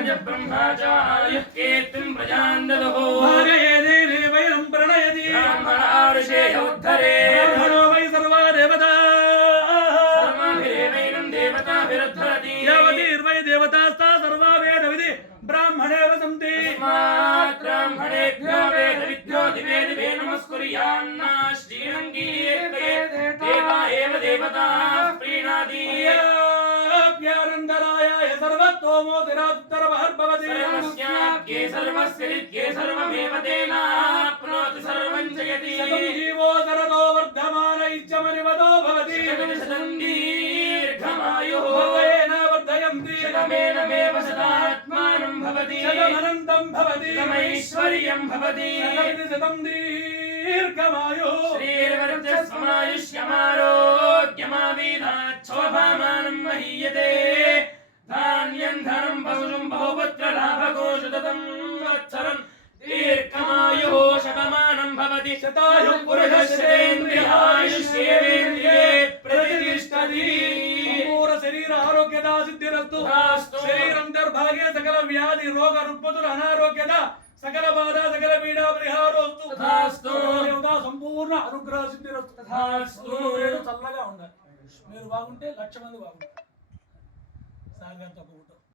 ब्रह्मा च आयुः कीर्तिं प्रजां ददुः भागयेदे वयं प्रणयति ब्राह्मणार्षे उद्धरे ब्राह्मणो वै सर्वा देवता सर्वाभिरेवैनं देवताभिरुद्धरति यावतीर्वै देवतास्ता सर्वा वेदविधि ब्राह्मणे वसन्ति तस्मात् ब्राह्मणेभ्यो वेदविद्यो दिवे दिवे नमस्कुर्यान्न श्रीरङ्गीर्वये देवा एव देवताः प्रीणाति प्यारन्दरायाय सर्वतोमोदिरोत्तरमहर्भवति सर्वस्याप्ये सर्वस्य नित्ये सर्वमेव तेनाप्नोति सर्वं जयति शतं जीवो शरदो वर्धमान इच्छमनिवदो भवति शतं दीर्घमायुः वर्धयेन वर्धयन्ति शतमेनमेव शतात्मानं भवति शतमनन्तं भवति शतमैश्वर्यं भवति शतं दीर्घमायुः श्रीर्वर्चस्वमायुष्यमारोग्यमावीनाच्छोभामानं महीयते धान्यं धनं पशुं बहुपुत्रलाभकोशततं वत्सरं दीर्घमायुः शतमानं भवति शतायुः पुरुषश्रेन्द्रियायुष्येवेन्द्रिये प्रतिष्ठति संपूर्ण शरीर आरोग्यदा सिद्धिरस्तु शरीरंतर्भागे सकल व्याधि रोग रुग्मतुर अनारोग्यदा सकल बाधा सकल पीड़ा परिहारोस्तु तथास्तु దేవతా సంపూర్ణ అనుగ్రహ సిద్ధిరస్తు తథాస్తు చల్లగా ఉండాలి మీరు బాగుంటే లక్ష మంది బాగుంటారు సార్ గారితో ఒక